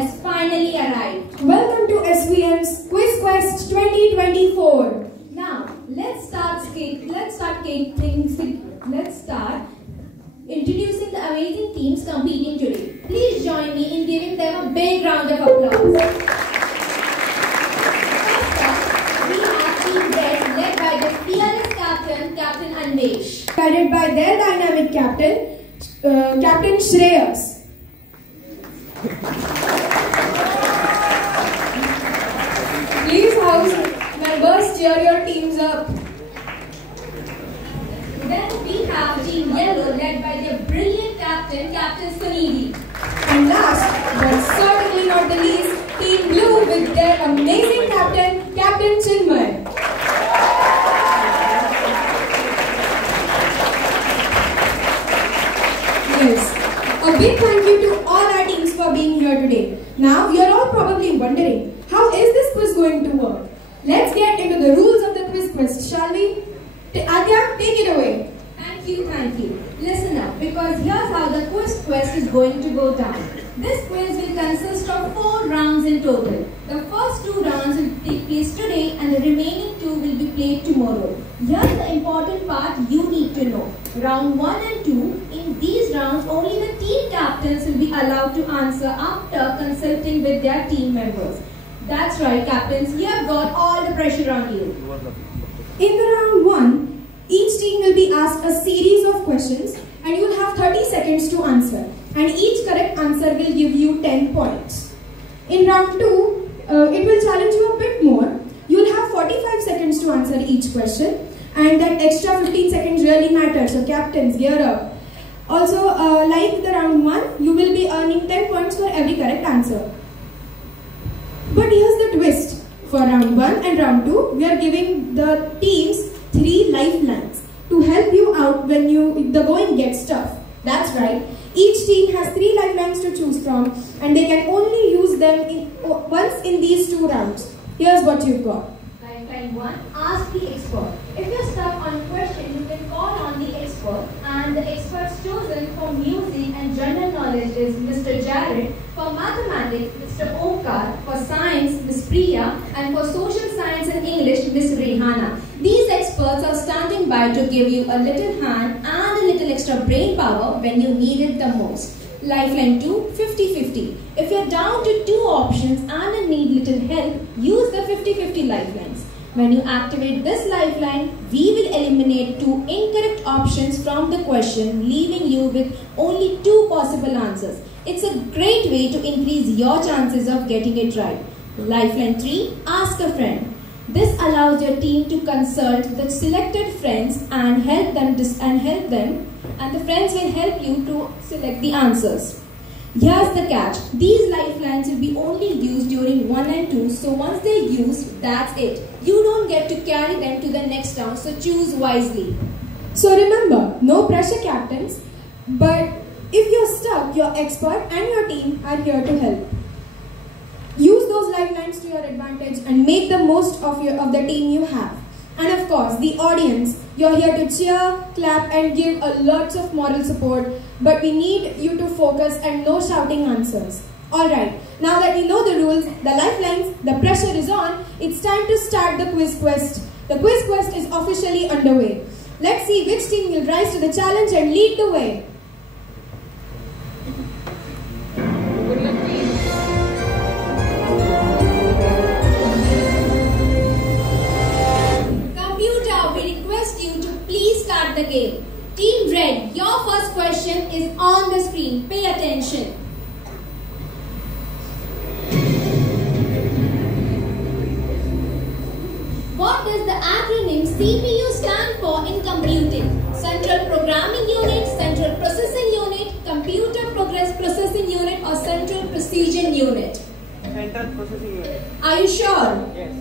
has finally arrived. Welcome to SVM's Quiz Quest 2024. Now, let's start introducing the amazing teams competing today. Please join me in giving them a big round of applause. First up, we have Team Red led by the fearless captain, Captain Anvesh. Guided by their dynamic captain, Captain Shreyas. Please, house members, cheer your teams up. Then we have Team Yellow led by their brilliant captain, Captain Sunidhi. And last, but certainly not the least, Team Blue with their amazing captain, Captain Chinmay. Yes, a big thank you to all our teams for being here today. Now, you're all probably wondering, how is this quiz going to work? Let's get into the rules of the quiz quest, shall we? Adya, take it away. Thank you. Listen up, because here's how the quiz quest is going to go down. This quiz will consist of 4 rounds in total. The first 2 rounds will take place today and the remaining 2 will be played tomorrow. Here's the important part you need to know. Round 1 and 2, in these rounds only the team captains will be allowed to answer after consulting with their team members. That's right, captains, you have got all the pressure on you. In the round 1, each team will be asked a series of questions and you will have 30 seconds to answer. And each correct answer will give you 10 points. In round 2, it will challenge you a bit more. You will have 45 seconds to answer each question. And that extra 15 seconds really matters. So captains, gear up. Also, like the round 1, you will be earning 10 points for every correct answer. But here's the twist. For round 1 and round 2, we are giving the teams 3 lifelines to help you out when the going gets tough. That's right. Each team has 3 lifelines to choose from and they can only use them once in these 2 rounds. Here's what you've got. Lifeline 1, ask the expert. If you're stuck on a question, you can call on the expert, and the experts chosen for music and general knowledge is Mr. Jared, for mathematics, Mr. Omkar, for science, Ms. Priya, and for social science and English, Ms. Rehana. These experts are standing by to give you a little hand and a little extra brain power when you need it the most. Lifeline 2, 50-50. If you're down to 2 options and need little help, use the 50-50 lifelines. When you activate this lifeline, we will eliminate 2 incorrect options from the question, leaving you with only 2 possible answers. It's a great way to increase your chances of getting it right. Lifeline 3, ask a friend. This allows your team to consult the selected friends and help them, and the friends will help you to select the answers. Here's the catch. These lifelines will be only used during 1 and 2, so once they're used, that's it. You don't get to carry them to the next round, so choose wisely. So remember, no pressure, captains, but if you're stuck, your expert and your team are here to help. Use those lifelines to your advantage and make the most of the team you have. And of course, the audience, you're here to cheer, clap and give lots of moral support, but we need you to focus and no shouting answers. Alright, now that we know the rules, the lifelines, the pressure is on, it's time to start the quiz quest. The quiz quest is officially underway. Let's see which team will rise to the challenge and lead the way. Start the game. Team Red, your first question is on the screen. Pay attention. What does the acronym CPU stand for in computing? Central Programming Unit, Central Processing Unit, Computer Processing Unit, or Central Precision Unit? Central Processing Unit. Are you sure? Yes.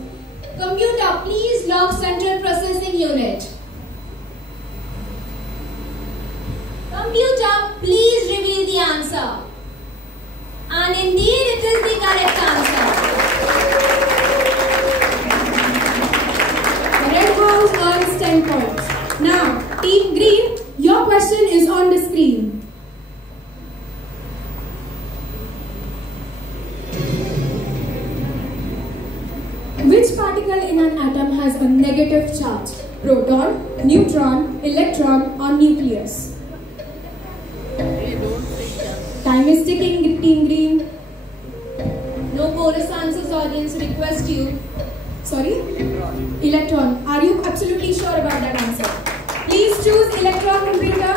Computer, please log Central Processing Unit. Computer, please reveal the answer. And indeed, it is the correct answer. The Red House earns 10 points. Now, Team Green, your question is on the screen. particle in an atom has a negative charge? Proton, neutron, electron or nucleus? Time is ticking, Team Green. No chorus answers, audience. Request you. Sorry? Electron. Are you absolutely sure about that answer? Please choose electron, computer.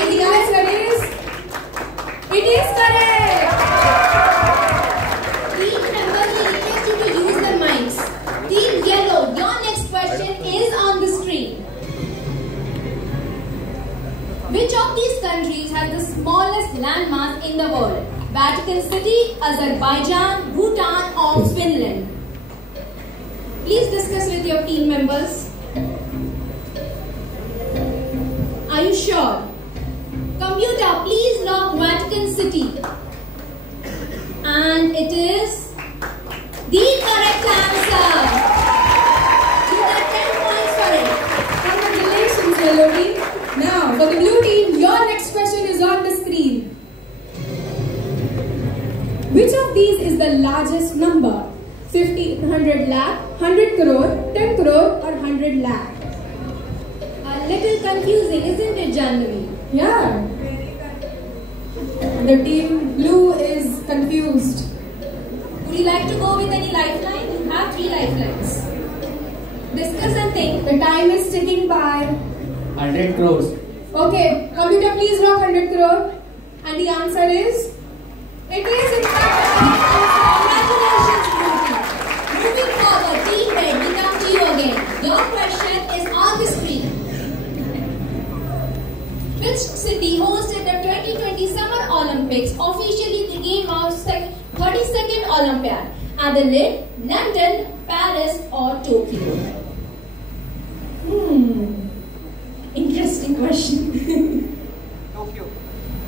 And the answer is... It is correct! Team members, we request you to use the mics. Team Yellow, your next question is on the screen. Which of these countries has the smallest landmass in the world? Vatican City, Azerbaijan, Bhutan or Finland? Please discuss with your team members. Are you sure? Computer, please log Vatican City. And it is the correct answer. You got 10 points for it. Congratulations, Yellow team. Now, for the blue team, your next question is on the screen. Which of these is the largest number? 50, 100 lakh, 100 crore, 10 crore or 100 lakh? A little confusing, isn't it, Janvi? Yeah. The team blue is confused. Would you like to go with any lifeline? You have 3 lifelines. Discuss and think. The time is ticking by. 100 crores. Okay, computer, please rock 100 crore. And the answer is? It is in fact. Congratulations, Ruby. Moving forward, Team Red, we come to you again. Your question is on the screen. Which city hosted the 2020 Summer Olympics, officially the game of 32nd Olympiad? Adelaide, London, Paris or Tokyo? Interesting question.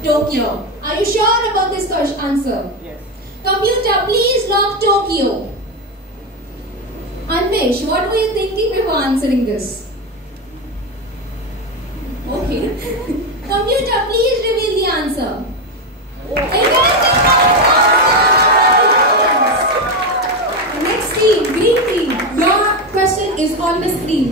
Tokyo. Are you sure about this answer? Yes. Computer, please lock Tokyo. Anvesh, what were you thinking before answering this? Okay. Computer, please reveal the answer. Next team, green team. Your question is on the screen.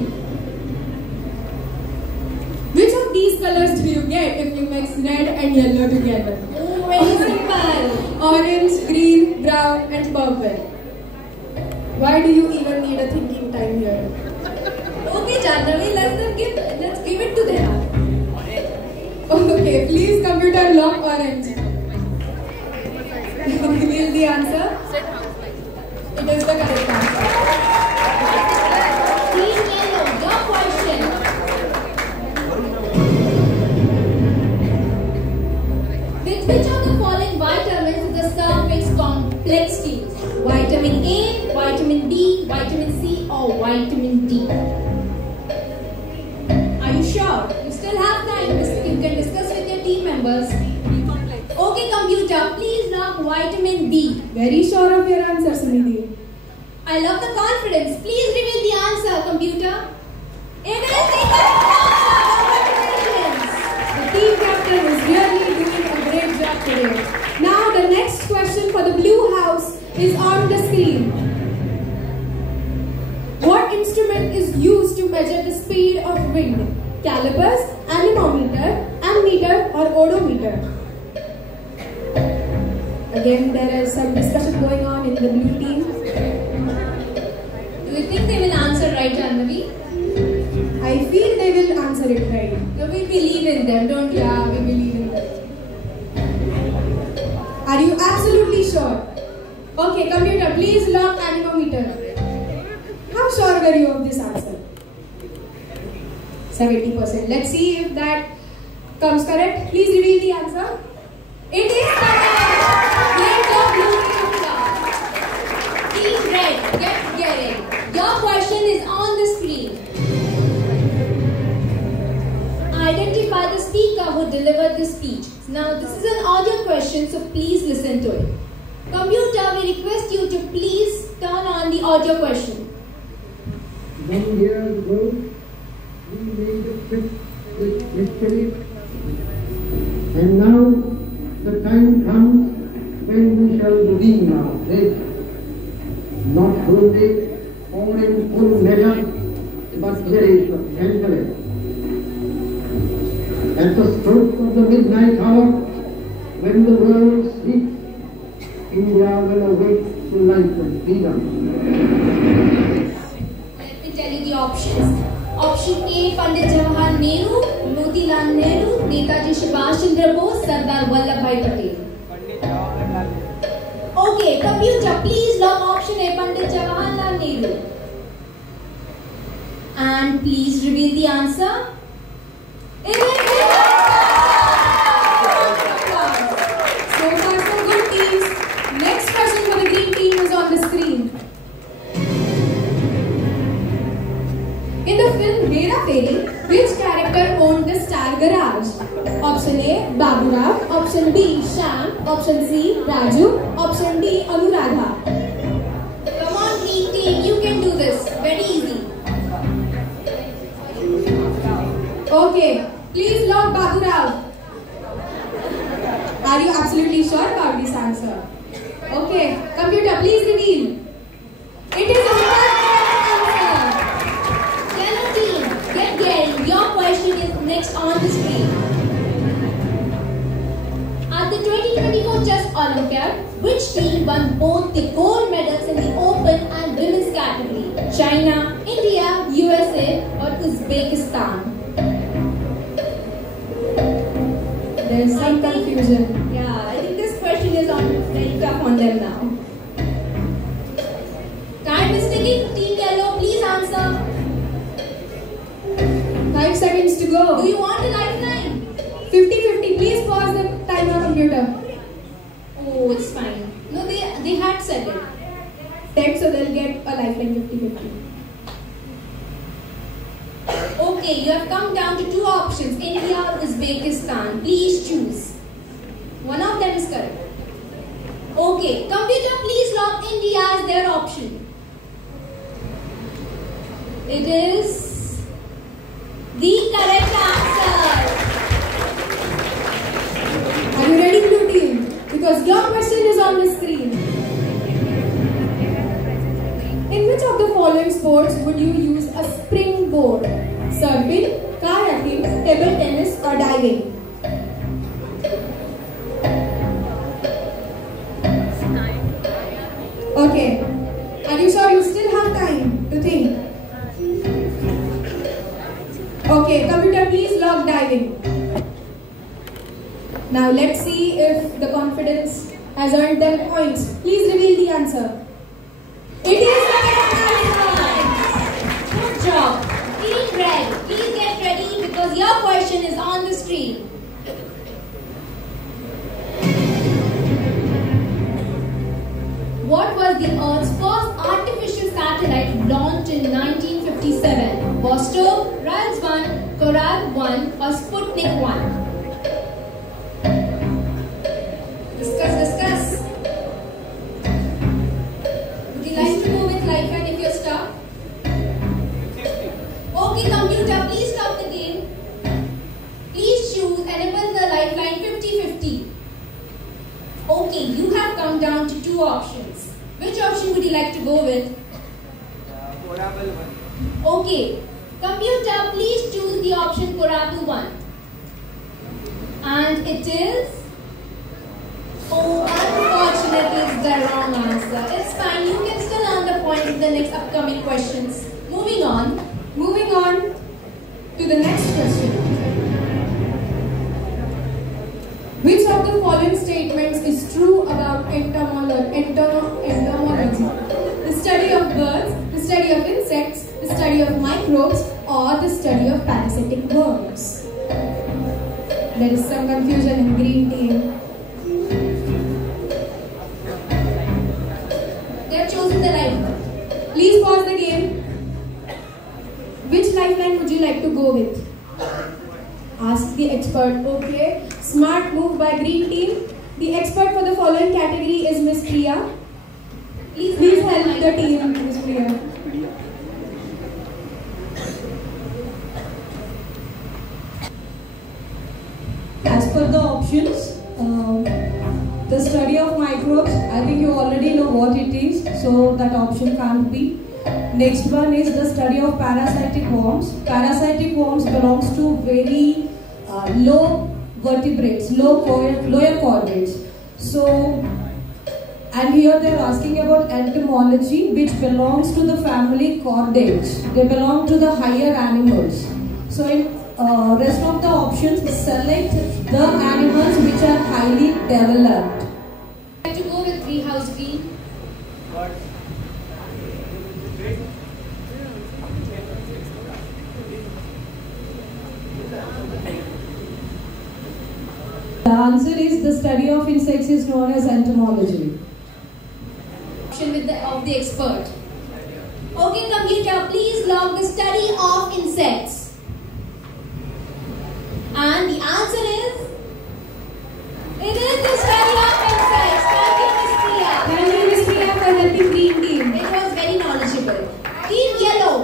Which of these colors do you get if you mix red and yellow together? Oh, very simple. Orange, green, brown and purple. Why do you even need a thinking time here? Okay, Jandavi, let's give it to them. Okay, please computer lock orange. Reveal the answer. It is the correct answer. Team Yellow, your question. With which of the following vitamins is the surface complexity? Vitamin A, vitamin B, vitamin C or vitamin D? Are you sure? You still have time. You can discuss with your team members. Okay, computer, please lock vitamin B. Very sure of your answer, Sunidhi. I love the confidence. Please reveal the answer, computer. It is the correct answer. Congratulations. The team captain is really doing a great job today. Now the next question for the blue house is on the screen. What instrument is used to measure the speed of wind? Calipers, anemometer, ammeter or odometer? Again, there is some discussion going on in the blue team. Do you think they will answer right, Janvi? I feel they will answer it right. So we believe in them, don't you? Yeah, we believe in them. Are you absolutely sure? Okay, computer, please lock anemometer. How sure were you of this answer? 70%. Let's see if that comes correct. Please reveal the answer. It is correct. Great job, blue team. Team Red, get together. Your question is on the screen. Identify the speaker who delivered the speech. Now, this is an audio question, so please listen to it. Computer, we request you to please turn on the audio question. Many years ago, we made a trip with history, and now the time comes when we shall redeem our faith, not wholly or or in full measure, but there is substantially. At the stroke of the midnight hour, when the world sleeps, India will awake to life and freedom. Let me tell you the options. Option A, Pandit Jawaharlal Nehru, Motilal Nehru, Netaji Subhash Chandra Bose, Sardar Vallabhbhai Patel. Pandit Jawaharlal Nehru. Okay, computer, please log option A, Pandit Jawaharlal Nehru. And please reveal the answer. It is So far, some good teams. Next question for the green team is on the screen. In the film Hera Fairy, which character owned the Star Garage? Option A, Babu Rao. Option B, Shyam. Option C, Raju. Option D, Anuradha. Come on, green team, you can do this. Very easy. Okay, please log Babu Rao. Are you absolutely sure about this answer? Okay, computer, please reveal. It is a correct answer. Yellow team, get going. Your question is next on the screen. At the 2024 Chess Olympiad, which team won both the gold medals in the open and women's category? China, India, USA or Uzbekistan? There's some confusion. Yeah, I think this question is very tough on them now. Time is ticking. Team Yellow, please answer. 5 seconds to go. Do you want a lifeline? 50-50. Please pause the timer, computer. Oh, it's fine. No, they had said it. Text, so they'll get a lifeline 50-50. Okay, you have come down to two options, India or Uzbekistan. Please choose. One of them is correct. Okay, computer, please log India as their option. It is the correct answer. Are you ready, blue team? Because your question is on the screen. In which of the following sports would you use a springboard? Surfing, kayaking, table tennis or diving? Okay. Are you sure you still have time to think? Okay, computer, please log diving. Now let's see if the confidence has earned them points. Please reveal the answer. It is the correct answer. Good job. Team Red, please get ready because your question is on the screen. What was the Earth's first artificial satellite launched in 1957? Vostok, Rals 1, Koral 1 or Sputnik 1? Discuss. Would you like to go with lifeline if you're stuck? Okay, computer, please stop the game. Please choose enable the lifeline 50-50. Okay, you have come down to two options. Which option would you like to go with? Portable one. Okay, computer, please choose the option Portable 1. And it is... Oh, unfortunately, it's the wrong answer. It's fine, you can still earn the point in the next upcoming questions. Moving on to the next question. Which of the following statements is true about entomology? The study of birds, the study of insects, the study of microbes, or the study of parasitic worms? There is some confusion in green team. they have chosen the lifeline. Please pause the game. Which lifeline would you like to go with? Ask the expert. Okay. Smart move by green team. The expert for the following category is Miss Priya. Please help the team, Miss Priya. As per the options, the study of microbes, I think you already know what it is, so that option can't be. Next one is the study of parasitic worms. Parasitic worms belongs to very low vertebrates, lower chordates. So, and here they are asking about entomology, which belongs to the family chordates. They belong to the higher animals. So, in rest of the options, select the animals which are highly developed. I have to go with treehouse green. What? The answer is the study of insects is known as entomology. Option with of the expert. Okay, computer, please log the study of insects. And the answer is, it is the study of insects. Thank you, Miss Priya. Thank you, Miss Priya, for helping green team. It was very knowledgeable. Team yellow.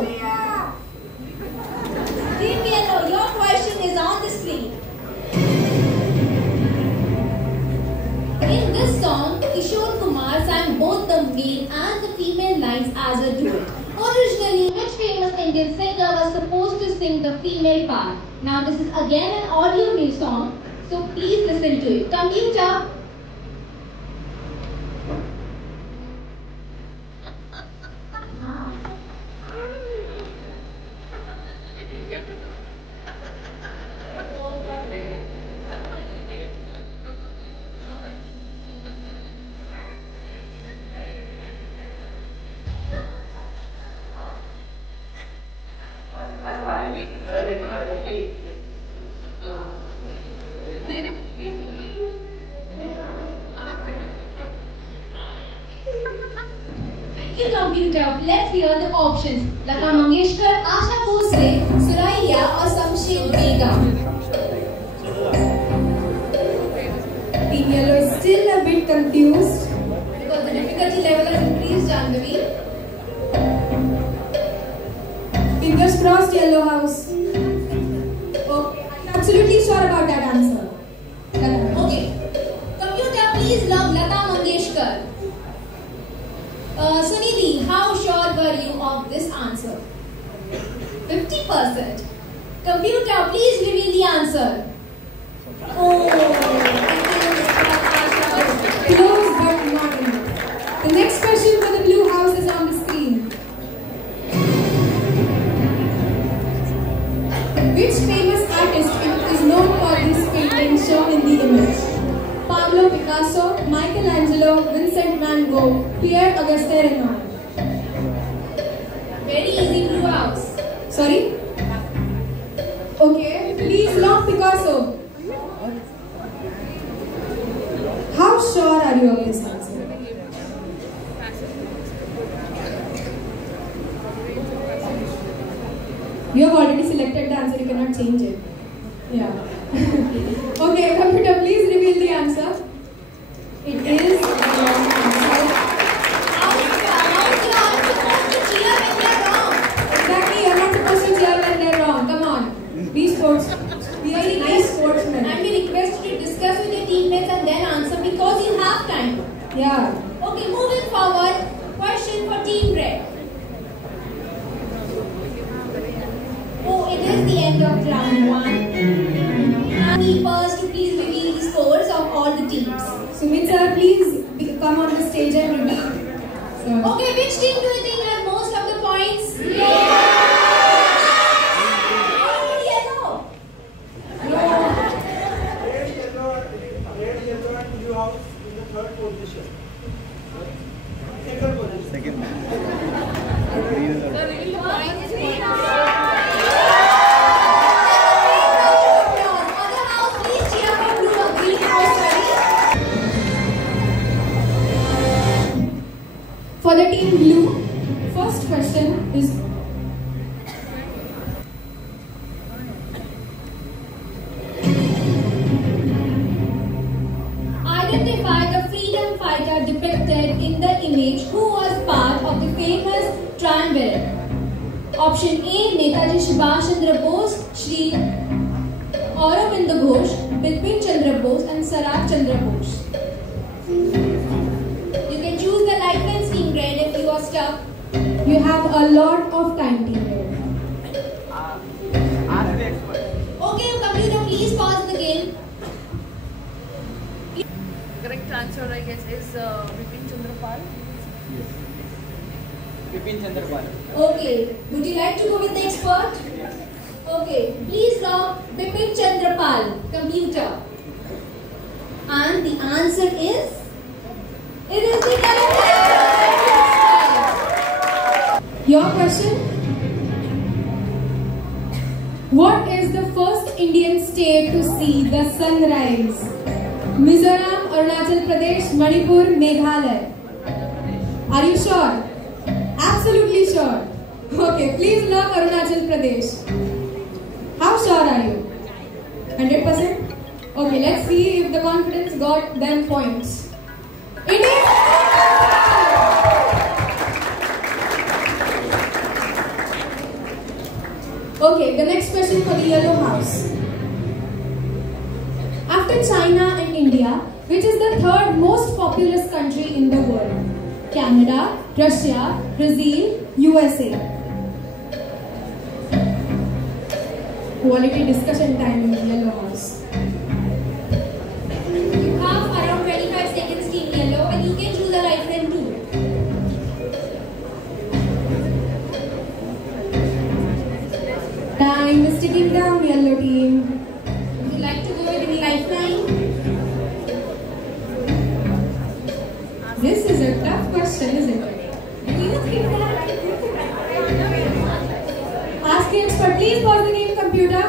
Team yellow, your question is on the screen. In this song, Kishore Kumar sang both the male and the female lines as a duet. Originally, which famous Indian singer was supposed to sing the female part? Now, this is again an audio new song, so please listen to it. Computer. Computer, let's hear the options. Lata Mangeshkar, Asha Bhosle, Suraiya or Samshed Begum. Team yellow is still a bit confused. Because the difficulty level has increased, Janvi. Fingers crossed, yellow house. Okay, I'm absolutely sure about that answer. Okay. Computer, please log Lata Mangeshkar. Sunidhi, how sure were you of this answer? 50%. Computer, please reveal the answer. Oh, Close but not enough. The next question for the blue house is on the screen. Which famous artist is known for this painting shown in the image? Pablo Picasso, Michelangelo, Vincent van Gogh, Pierre-Auguste Renoir. very easy, blue house. Sorry? Okay, please lock Picasso. How sure are you of this answer? You have already selected the answer, you cannot change it. Yeah. Okay, computer, please reveal the answer. It is the wrong answer. How is you are supposed to cheer when you're wrong? Exactly, you are not supposed to cheer when they're wrong. Come on. Be sports. Be a nice sportsman. And we request you to discuss with your teammates and then answer because you have time. Yeah. Okay, moving forward. Question for Team Red. Oh, it is the end of round 1. And keepers to please reveal the scores of all the teams. Sumit sir, please come on the stage and reveal. Okay, which team do you think has most of the points? Yellow. Red, yellow, and blue house in the third position. Second position. Other house, please cheer for blue or green house. For the team blue, first question is identify the freedom fighter depicted in the image who was part of the famous triumvirate. Option A, Netaji Subhash Chandra Bose, Shri Aurobindo Ghosh, Bipin Chandra Bose and Sarab Chandra Bose. You can choose the lifeline Team Red if you are stuck. you you have a lot of time to do. Ask the expert. Okay, computer, please pause the game. Correct answer, I guess, is Bipin Chandrapal. Bipin Chandrapal. Okay, would you like to go with the expert? Okay, please lock Bipin Chandrapal, computer. And the answer is? It is the correct answer. Your question? What is the first Indian state to see the sunrise? Mizoram, Arunachal Pradesh, Manipur, Meghalaya. Are you sure? Absolutely sure. Okay, please lock Arunachal Pradesh. How sure are you? 100%? Okay, let's see if the confidence got them points. It is. Okay, the next question for the yellow house. After China and India, which is the third most populous country in the world? Canada, Russia, Brazil, USA. Quality discussion time in the yellow house. You have around 25 seconds team yellow and you can choose a lifeline too. Time is ticking down, yellow team. Would you like to go with any lifeline? This is a tough question, isn't it? Do you think that? Ask the expert. Please pause the game, computer.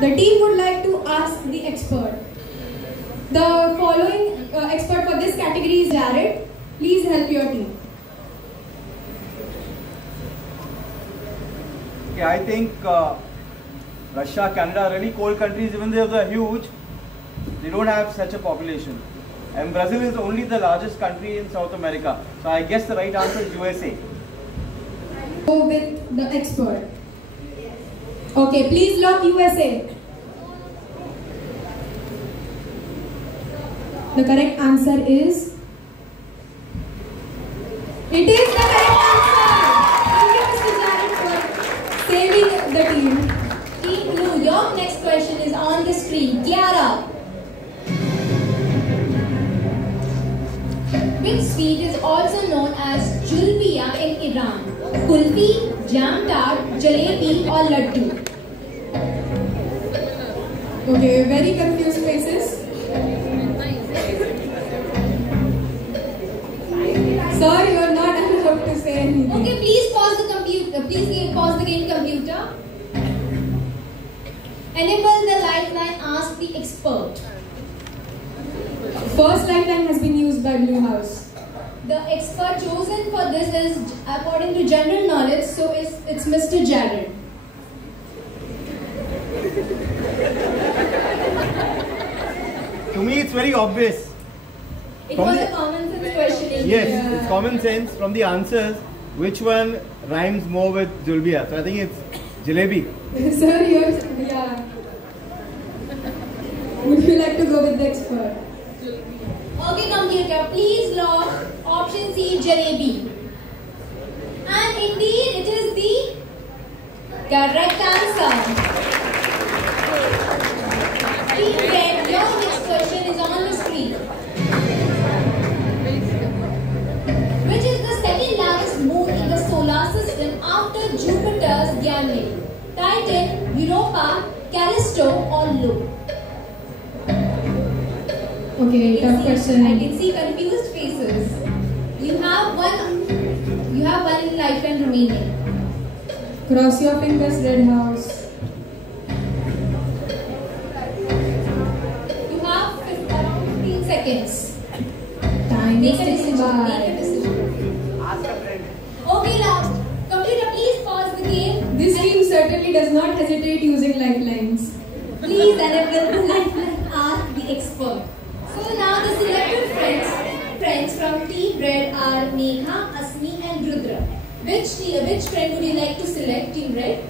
The team would like to ask the expert. The following expert for this category is Jared. Please help your team. Okay, I think Russia, Canada are really cold countries. Even though they're huge, they don't have such a population. And Brazil is only the largest country in South America. So I guess the right answer is USA. Go with the expert. Okay, please lock USA. The correct answer is... It is the correct answer. Thank you, Mr. Jared, for saving the team. Team Blue, your next question is on the screen. Kiara. Which sweet is also known as julbiya in Iran? Kulfi, jam tart, jalebi or laddu? Okay, very confused faces. Sir, you are not allowed to say anything. Okay, please pause the computer. Please pause the game, computer. Enable the lifeline. Ask the expert. First lifeline has been used by Blue House. The expert chosen for this is according to general knowledge, so it's Mr. Jared. To me, it's very obvious. It From was the- a common sense question. Yes, Yeah. it's common sense from the answers. Which one rhymes more with julbiya? So I think it's jalebi. Sir, you're... Yeah. Would you like to go with the expert? Okay, computer, please lock option C, jalebi. And indeed, it is the correct answer. Team Red, your next question is on the screen. Which is the second largest moon in the solar system after Jupiter's Ganymede? Titan, Europa, Callisto or Io? Okay, tough question. I can see confused faces. You have one lifeline remaining. Cross your fingers, Red House. You have around 15 seconds. Time Make is a ticking decision. by. Make a decision. Ask a friend. Okay, now, computer, please pause the game. This team certainly does not hesitate using lifelines. Please enable the lifeline. Ask the expert. So now the selected friends from Team Red are Megha, Asmi and Rudra. Which friend would you like to select, Team Red?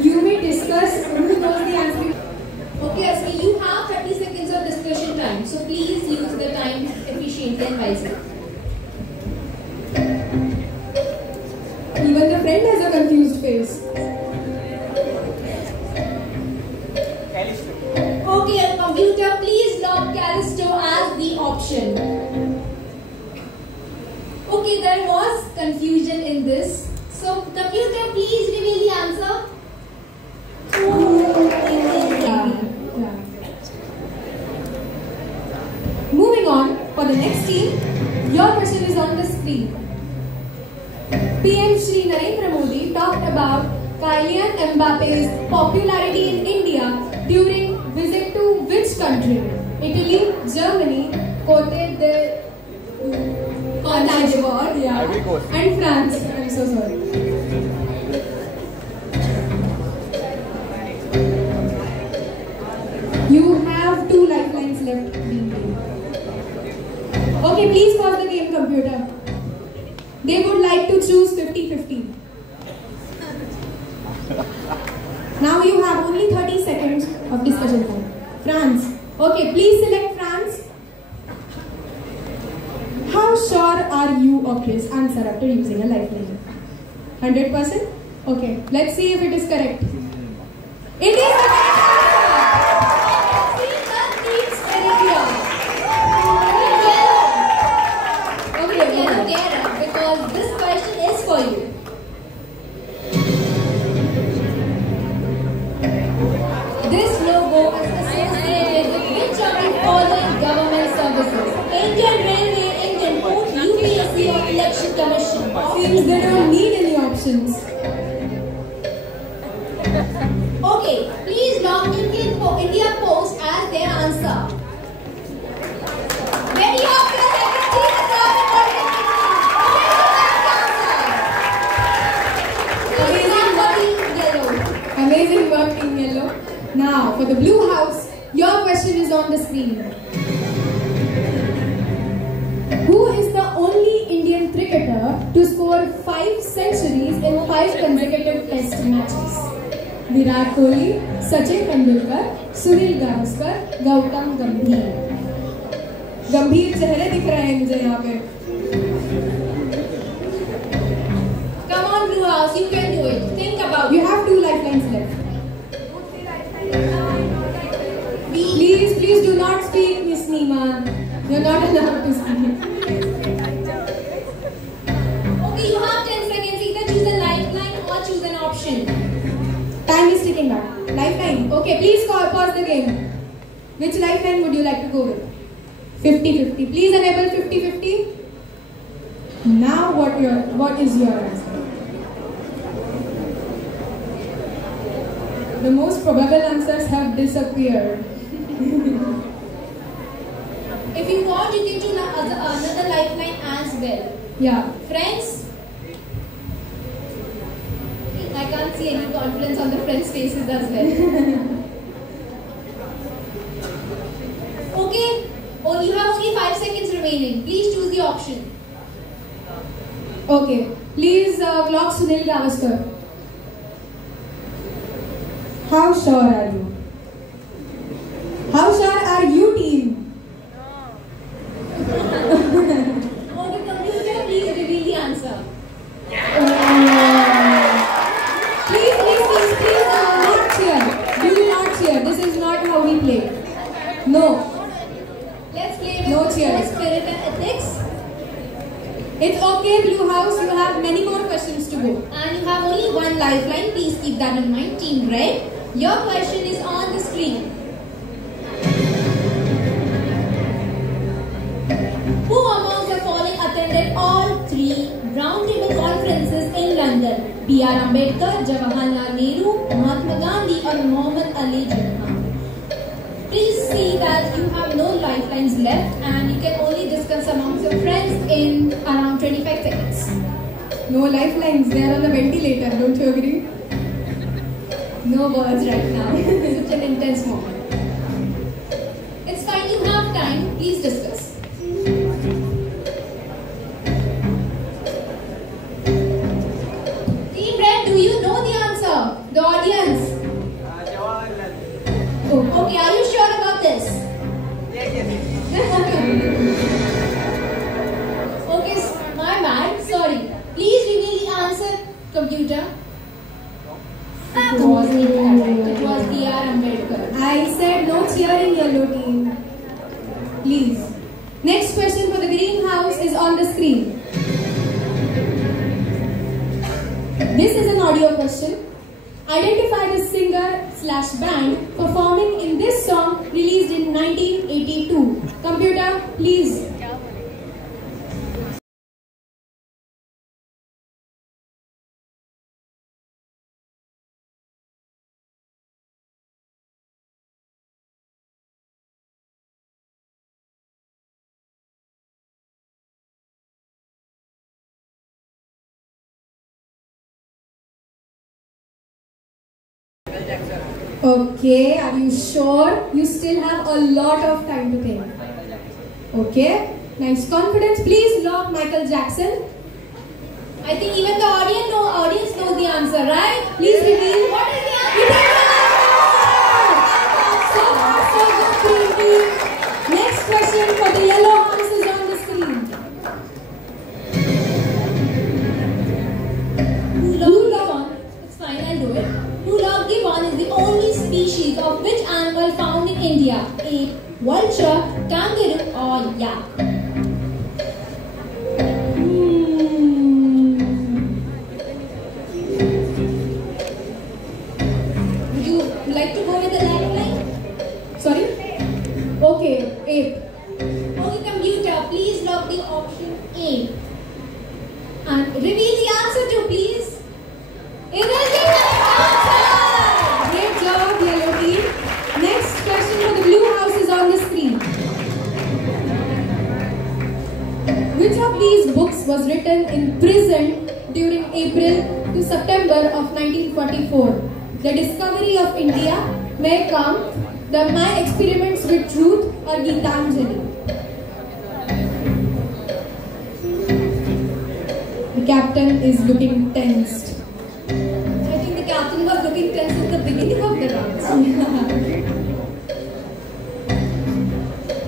You may discuss who knows the answer. Okay, Asmi, you have 30 seconds of discussion time. So please use the time efficiently and wisely. there was confusion in this. So, computer, please reveal the answer. Moving on, for the next team, your question is on the screen. PM Shri Narendra Modi talked about Kylian Mbappe's popularity in India during visit to which country? Italy, Germany, Côte d'Ivoire, Ivory Coast. and France. I'm so sorry. You have 2 lifelines left. Okay, please pause the game, computer. They would like to choose 50-50. Now you have only 30 seconds of discussion time. France. Okay, please select France. How sure are you of this answer after using a lifeline? 100%? Okay, let's see if it is correct. It is the correct answer. Because this question is for you. This logo is associated with which of the following government services? Indian Railway, Indian Port, UPSC or Election Commission? Seems they don't need any options. Okay, please log India Post as their answer. Very obvious, I can see the government already. Amazing work, Team Yellow. Now, for the Blue House, your question is on the screen. Who is the only Indian cricketer to score 5 centuries in 5 consecutive Test matches? Virat Kohli, Sachin Tendulkar, Sunil Gavaskar, Gautam Gambhir. गंभीर चेहरे दिख रहे हैं मुझे यहाँ पे. Come on, Blue House, you can do it. Think about it. You have 2 lifelines left. Please do not speak, Miss Neema. You're not allowed to speak. Okay, you have 10 seconds. Either choose a lifeline or choose an option. Time is ticking back. Lifeline. Okay, please pause the game. Which lifeline would you like to go with? 50-50. Please enable 50-50. Now what is your answer? The most probable answers have disappeared. If you want, you can choose another lifeline as well. Yeah. Friends? I can't see any confidence on the friends' faces as well. Okay. Oh, you have only 5 seconds remaining. Please choose the option. Okay. Please clock Sunil Gavaskar. How sure are you? How sure are you, team? Okay, computer, please reveal the answer. Please, not cheer. Do not cheer. This is not how we play. No. Let's play with No cheering. spirit and ethics. It's okay, Blue House. You have many more questions to go. And you have only 1 lifeline. Please keep that in mind. Team Red, your question is on the screen. Who among the following attended all 3 roundtable conferences in London? B.R. Ambedkar, Jawaharlal Nehru, Mahatma Gandhi or Muhammad Ali Jinnah? Please see that you have no lifelines left and you can only discuss amongst your friends in around 25 seconds. No lifelines. They are on the ventilator. Don't you agree? No words right now. Such an intense moment. It's fine, you have time. Please discuss. Team Red, do you know the answer? The audience. Okay, are you sure about this? Yes. Okay, my bad. Sorry. Please reveal the answer, computer. It was incorrect. It was B.R. Ambedkar. I said no cheering, yellow team. Please. Next question for the Green House is on the screen. Please. Okay, are you sure? You still have a lot of time to think. Okay, nice confidence. Please lock Michael Jackson. I think even the audience knows the answer, right? Please reveal what is the answer. So far, so good, green team. Next question for the yellow house is on the screen. It's fine, I'll do it. Hula gibbon is the only species of which animal found in India? A. Vulture, kangaroo or yak? Would you like to go with the lifeline? Sorry? Okay, ape. Okay, computer, please lock the option A. And reveal the answer to, please. It is the correct answer! Great job, yellow team. Next question for the blue house is on the screen. Which of these books was written in prison during April to September of 1944? The Discovery of India, May Come, The My Experiments with Truth, or Geetanjali? The captain is looking tensed. I think the captain was looking tense at the beginning of the round.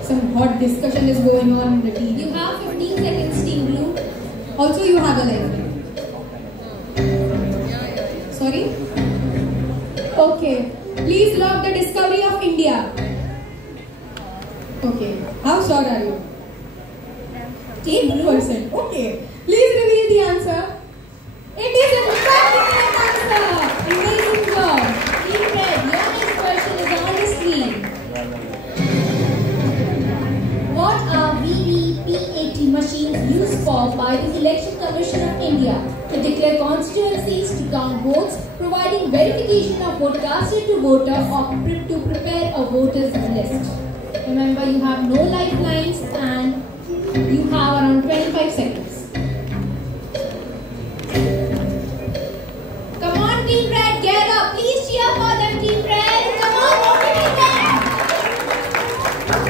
Some hot discussion is going on in the team. You have 15 seconds, Team Blue. Also, you have a lifeline. Sorry? Okay. Please lock the Discovery of India. Okay. How sure are you? 10%. Okay. Please reveal the answer. It is in fact the correct answer. Amazing job. Team Red, your next question is on the screen. What are VVPAT machines used for by the Election Commission of India? To declare constituencies, to count votes, providing verification of vote casted to voter, or to prepare a voters list. Remember, you have no lifelines and you have around 25 seconds. Come on, Team Red, get up. Please cheer for them, Team Red. Come on, motivate them.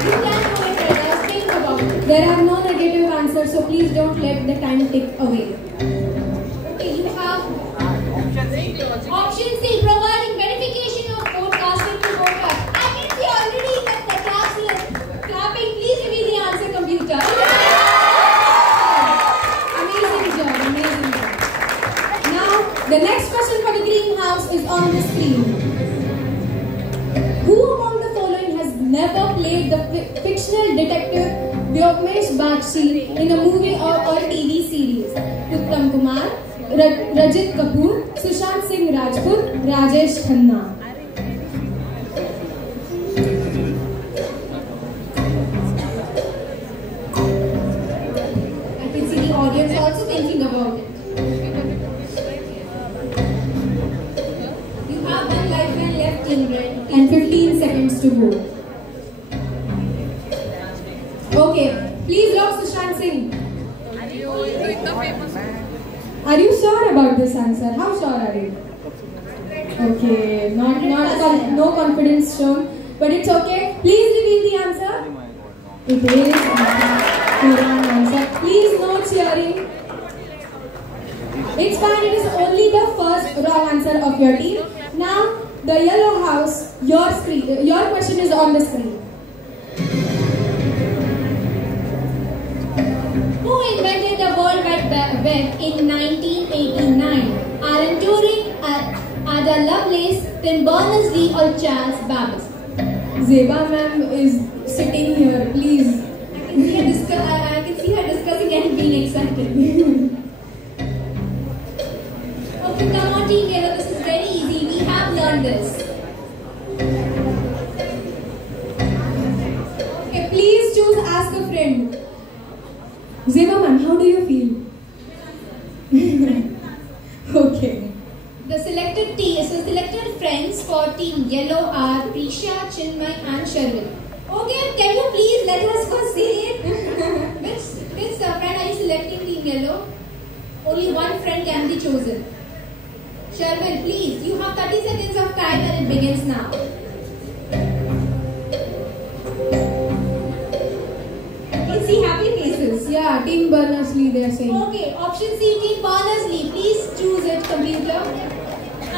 You can do it, Red. Think about it. There are no negative answers, so please don't let the time tick away. Okay, you have option C, providing verification of vote casted to voter. I can see already that the claps is clapping. Please reveal the answer, computer. Amazing job, amazing job. Now, the next question for the greenhouse is on the screen. Who among the following has never played the fictional detective Vyogmesh Bakshi in a movie or TV series? Uttam Kumar, Rajit Kapoor, Sushant Singh Rajput, Rajesh Khanna. I can see the audience also thinking about it. You have one lifeline left, Team Red. And 15 seconds to go. Okay, please lock Sushant Singh. Are you sure about this answer? How sure are you? Okay, no confidence shown, but it's okay. Please reveal the answer. It is the wrong answer. Please no cheering. It's fine. It is only the first wrong answer of your team. Now the yellow house. Your question is on the screen. Who invented the World Wide Web in 1989? Alan Turing, Ada Lovelace, Tim Berners-Lee or Charles Babbage? Zeba ma'am is sitting here. Please. I can see her discussing and being excited. Okay, come on, Team Yellow. This is very easy. We have learned this. Okay, please choose ask a friend. Zema ma'am, how do you feel? Okay. The selected friends for Team Yellow are Prisha, Chinmay and Sherwin. Okay, can you please let us first say it? Which friend are you selecting Team Yellow? Only one friend can be chosen. Sherwin, please, you have 30 seconds of time and it begins now. You see happy faces. Yeah, Team Berners-Lee they are saying. Okay, option C, Team Berners-Lee. Please choose it, computer.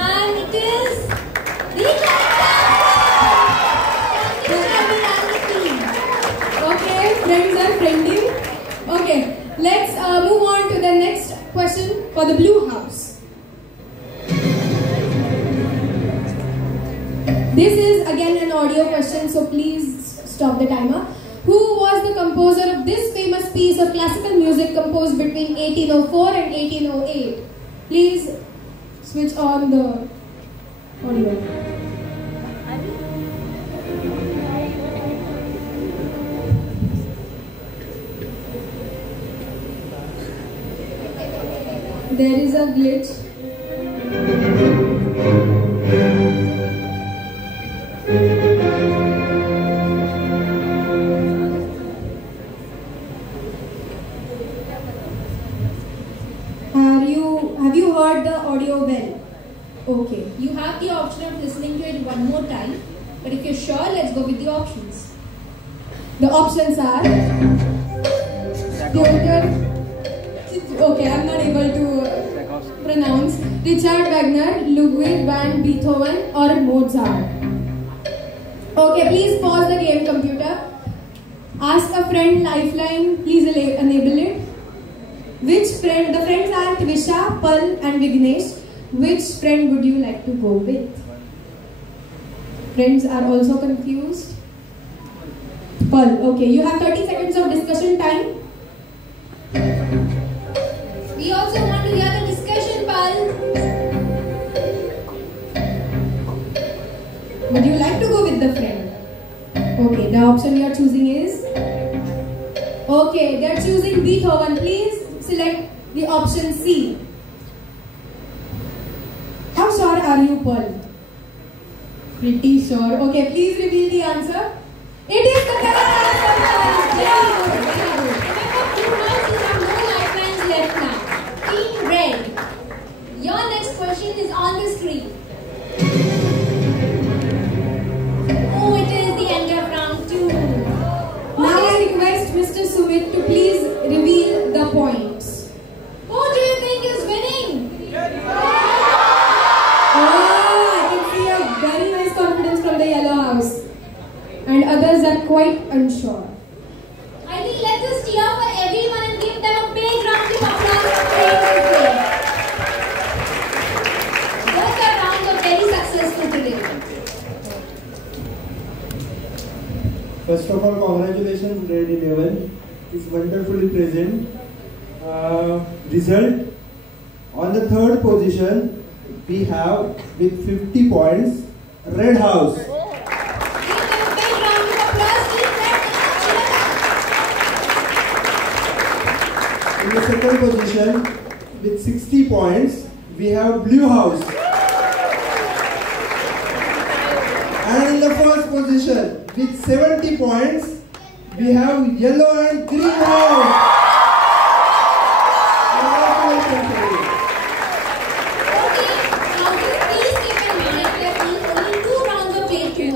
And it is the correct answer. Okay, friends are friendly. Okay, let's move on to the next question for the blue house. This is again an audio question, so please stop the timer. Who was the composer of this famous piece of classical music composed between 1804 and 1808? Please switch on the audio. There is a glitch. Have you heard the audio well? Okay. You have the option of listening to it one more time. But if you're sure, let's go with the options. The options are okay, I'm not able to pronounce. Richard Wagner, Ludwig van Beethoven or Mozart. Okay, please pause the game, computer. Ask a friend lifeline, please enable it. Which friend, the friends are Tvisha, Pal and Vignesh. Which friend would you like to go with? Friends are also confused. Pal, okay, you have 30 seconds of discussion time. We also want to hear the discussion, Pal. Would you like to go with the friend? Okay, the option you are choosing is? Okay, they are choosing Beethoven. Please select the option C. How sure are you, Paul? Pretty sure. Okay, please reveal the answer. It is the correct answer. Very good, very good. Remember, you have no lifelines left now. Team Red. Your next question is on the screen. Oh, it is the end of round 2. Now I request Mr. Sumit to please reveal the points. Who do you think is winning? Oh, I can see a very nice confidence from the yellow house. And others are quite unsure. I think let's just cheer for everyone and give them a big round of applause for playing this game. Both our rounds are very successful today. First of all, congratulations, Red 11. It's wonderfully present. Result, on the third position, we have with 50 points, Red House. Give them a big round of applause. Keep them In the second position, with 60 points, we have Blue House. And in the first position, with 70 points, we have Yellow and Green House.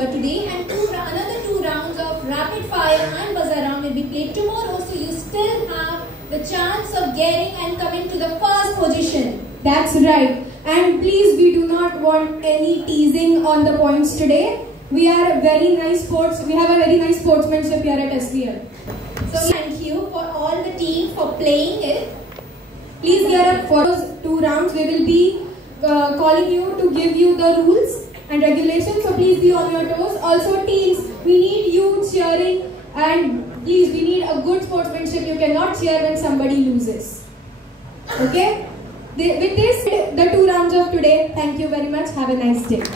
Today and another 2 rounds of rapid fire and buzzer round will be played tomorrow, so you still have the chance of getting and coming to the first position. That's right. And please, we do not want any teasing on the points today. We are very nice we have a very nice sportsmanship here at SVL. So thank you for all the team for playing it. Please gear up for those 2 rounds. We will be calling you to give you the rules and regulations, so please be on your toes. Also teams, we need you cheering, and please, we need a good sportsmanship. You cannot cheer when somebody loses. Okay? With this, the 2 rounds of today. Thank you very much. Have a nice day.